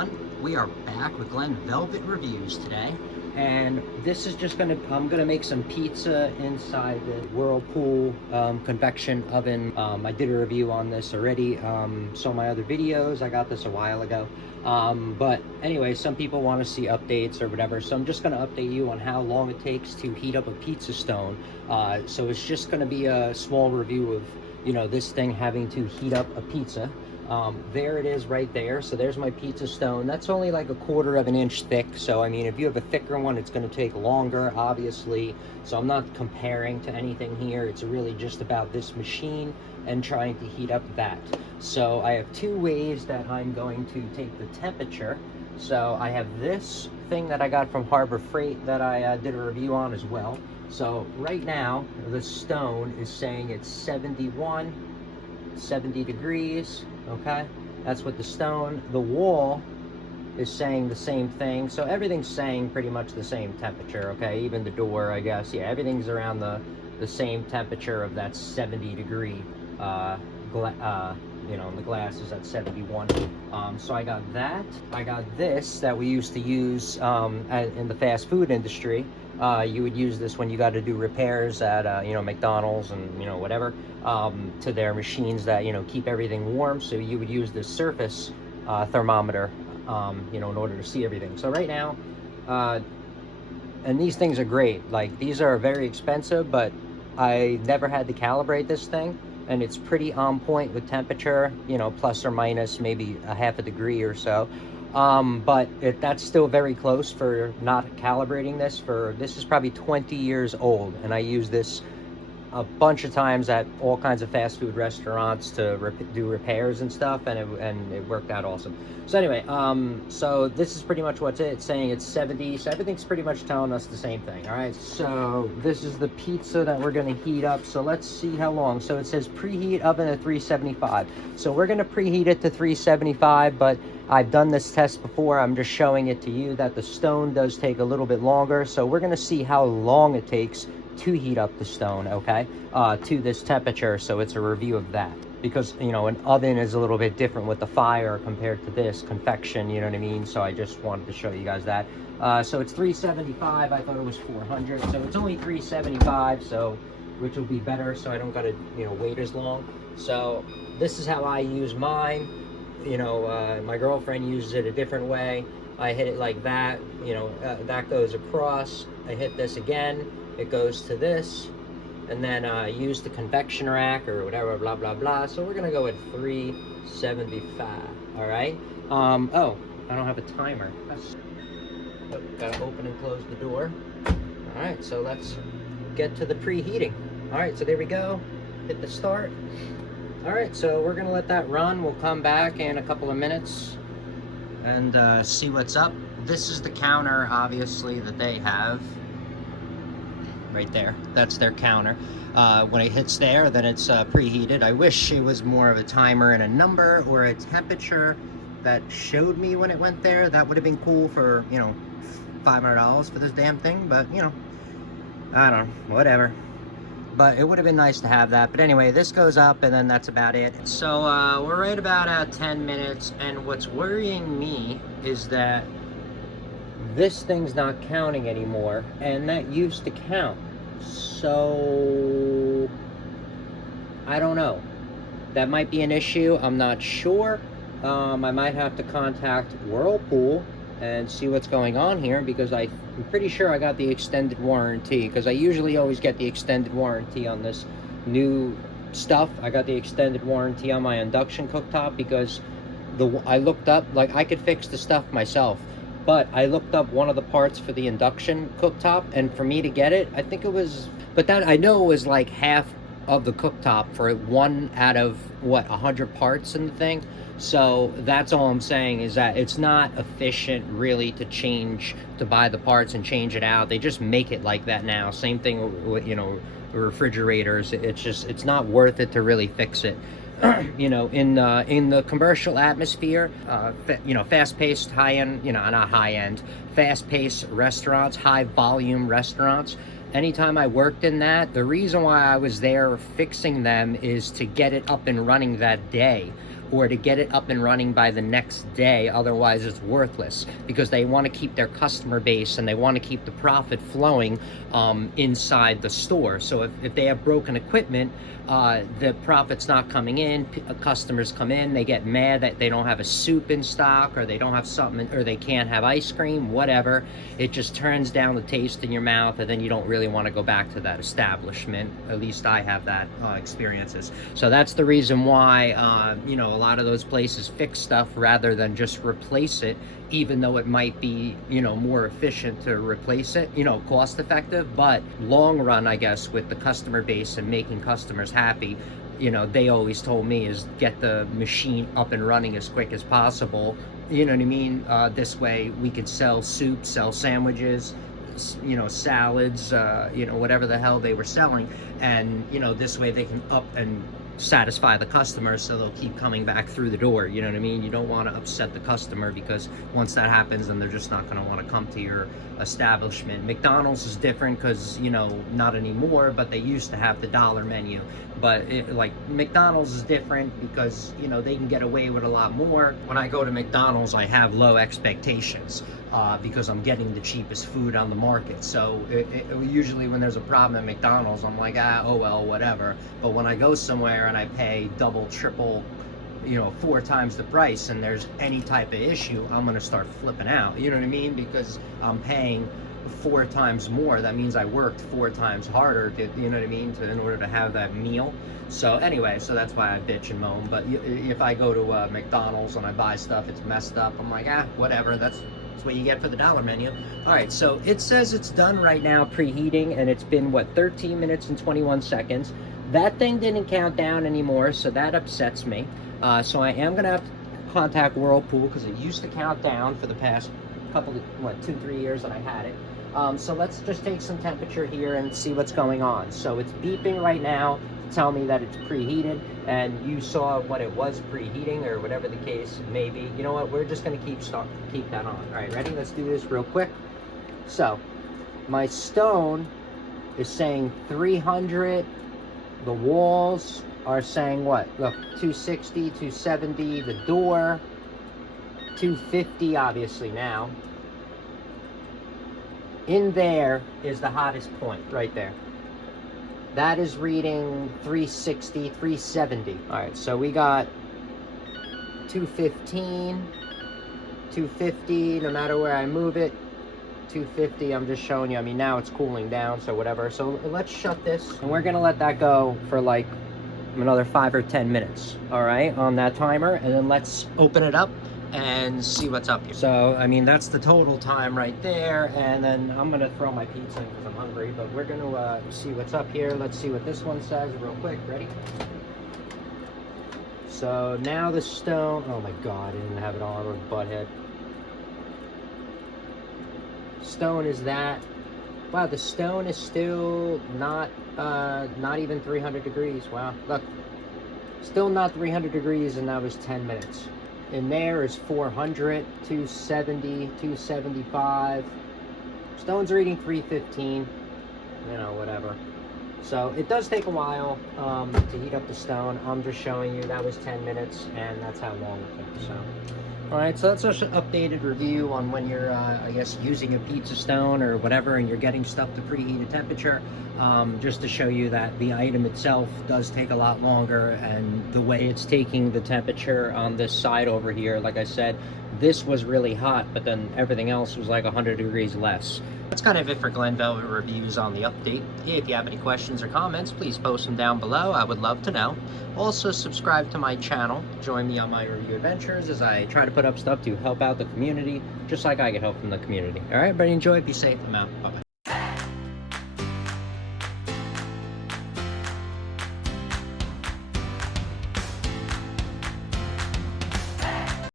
everyone. We are back with Glenn Velvet Reviews today. And this is just I'm gonna make some pizza inside the Whirlpool convection oven. I did a review on this already. Saw my other videos. I got this a while ago. But anyway, some people want to see updates or whatever. So I'm just gonna update you on how long it takes to heat up a pizza stone. So it's just gonna be a small review of, you know, this thing having to heat up a pizza. There it is right there. So there's my pizza stone. That's only like 1/4 of an inch thick. So I mean, if you have a thicker one, it's going to take longer, obviously. So I'm not comparing to anything here. It's really just about this machine and trying to heat up that. So I have two ways that I'm going to take the temperature. So I have this thing that I got from Harbor Freight that I did a review on as well. So right now the stone is saying it's 70 degrees. Okay, that's what the stone. The wall is saying the same thing. So everything's saying pretty much the same temperature. Okay, even the door, I guess. Yeah, everything's around the same temperature of that 70 degree. You know, the glass is at 71. So I got that. I got this that we used to use in the fast food industry. You would use this when you got to do repairs at you know, McDonald's and, you know, whatever, to their machines that, you know, keep everything warm. So you would use this surface thermometer, you know, in order to see everything. So right now, and these things are great. Like, these are very expensive, but I never had to calibrate this thing, and it's pretty on point with temperature, you know, plus or minus maybe a half a degree or so. But that's still very close for not calibrating this. This is probably 20 years old, and I use this a bunch of times at all kinds of fast food restaurants to do repairs and stuff, and it worked out awesome. So anyway, so this is pretty much what's it's saying. It's 70, so everything's pretty much telling us the same thing. All right, so this is the pizza that we're going to heat up. So let's see how long. So it says preheat oven at 375. So we're going to preheat it to 375, but I've done this test before. I'm just showing it to you that the stone does take a little bit longer. So we're going to see how long it takes to heat up the stone, okay, to this temperature. So it's a review of that, because, you know, an oven is a little bit different with the fire compared to this confection, you know what I mean? So I just wanted to show you guys that. So it's 375. I thought it was 400, so it's only 375, so which will be better, so I don't gotta, you know, wait as long. So this is how I use mine. You know, my girlfriend uses it a different way. I hit it like that, you know, that goes across. I hit this again, it goes to this, and then use the convection rack or whatever, blah blah blah. So we're gonna go at 375. All right. Oh, I don't have a timer. Gotta open and close the door. All right, so let's get to the preheating. All right, so there we go. Hit the start. All right, so we're gonna let that run. We'll come back in a couple of minutes and see what's up. This is the counter, obviously, that they have right there. That's their counter. When it hits there, then it's preheated. I wish it was more of a timer and a number or a temperature that showed me when it went there. That would have been cool for, you know, $500 for this damn thing, but, you know, I don't know, whatever. But it would have been nice to have that. But anyway, this goes up, and then that's about it. So we're right about at 10 minutes, and what's worrying me is that this thing's not counting anymore, and that used to count. So I don't know. That might be an issue. I'm not sure. I might have to contact Whirlpool and see what's going on here, because I'm pretty sure I got the extended warranty, because I usually always get the extended warranty on this new stuff. I got the extended warranty on my induction cooktop because I looked up, like, I could fix the stuff myself, but I looked up one of the parts for the induction cooktop, and for me to get it, I think it was, but that I know it was like half of the cooktop for one out of what, 100 parts in the thing. So that's all I'm saying, is that it's not efficient really to buy the parts and change it out. They just make it like that now. Same thing with, you know, refrigerators. It's not worth it to really fix it. You know, in the commercial atmosphere, you know, fast-paced, high-end, you know, not high-end, fast-paced restaurants, high-volume restaurants. Anytime I worked in that, the reason why I was there fixing them is to get it up and running that day. or to get it up and running by the next day. Otherwise it's worthless, because they want to keep their customer base and they want to keep the profit flowing inside the store. So if they have broken equipment, the profit's not coming in, customers come in, they get mad that they don't have a soup in stock, or they don't have something, or they can't have ice cream, whatever. It just turns down the taste in your mouth, and then you don't really want to go back to that establishment. At least I have that experiences. So that's the reason why you know, a lot of those places fix stuff rather than just replace it, even though it might be, you know, more efficient to replace it, you know, cost effective. But long run, I guess, with the customer base and making customers happy, you know, they always told me is get the machine up and running as quick as possible. You know what I mean? This way we could sell soup, sell sandwiches, you know, salads, you know, whatever the hell they were selling. And, you know, this way they can up and satisfy the customer, so they'll keep coming back through the door. You know what I mean? You don't want to upset the customer, because once that happens, then they're just not going to want to come to your establishment. McDonald's is different because, you know, not anymore, but they used to have the dollar menu. But like McDonald's is different because, you know, they can get away with a lot more. When I go to McDonald's, I have low expectations because I'm getting the cheapest food on the market. So usually when there's a problem at McDonald's, I'm like, oh well, whatever. But when I go somewhere and I pay double, triple, you know, 4 times the price, and there's any type of issue, I'm gonna start flipping out. You know what I mean? Because I'm paying 4 times more. That means I worked 4 times harder to, you know what I mean, in order to have that meal. So anyway, so that's why I bitch and moan. But if I go to McDonald's and I buy stuff, it's messed up, I'm like, whatever, that's what you get for the dollar menu. All right, so it says it's done right now, preheating, and it's been, what, 13 minutes and 21 seconds. That thing didn't count down anymore, so that upsets me. So I am gonna have to contact Whirlpool, because it used to count down for the past couple of, 2-3 years that I had it. So let's just take some temperature here and see what's going on. So it's beeping right now to tell me that it's preheated, and you saw what it was preheating, or whatever the case may be. You know what, we're just gonna keep that on. All right, ready? Let's do this real quick. So my stone is saying 300. The walls are saying what? Look, 260, 270. The door, 250, obviously now. In there is the hottest point, right there. That is reading 360, 370. All right, so we got 215, 250, no matter where I move it. 250, I'm just showing you. I mean, now it's cooling down, so whatever. So let's shut this, and we're gonna let that go for like another 5 or 10 minutes, all right, on that timer, and then let's open it up and see what's up here. So, I mean, that's the total time right there, and then I'm gonna throw my pizza in because I'm hungry, but we're gonna see what's up here. Let's see what this one says real quick. Ready? So now the stone, oh my God, I didn't have it on with butthead. Stone is that. Wow, the stone is still not even 300 degrees. Wow, look, still not 300 degrees, and that was 10 minutes. In there is 400, 270, 275. Stone's reading 315, you know, whatever. So it does take a while to heat up the stone. I'm just showing you that was 10 minutes, and that's how long it took. So, all right, so that's just an updated review on when you're, I guess, using a pizza stone or whatever, and you're getting stuff to preheated temperature, just to show you that the item itself does take a lot longer, and the way it's taking the temperature on this side over here, like I said, this was really hot, but then everything else was like 100 degrees less. That's kind of it for Glen Velvet reviews on the update. If you have any questions or comments, please post them down below. I would love to know. Also, subscribe to my channel. Join me on my review adventures as I try to put up stuff to help out the community, just like I get help from the community. All right, everybody, enjoy. Be safe. I'm out. Bye-bye.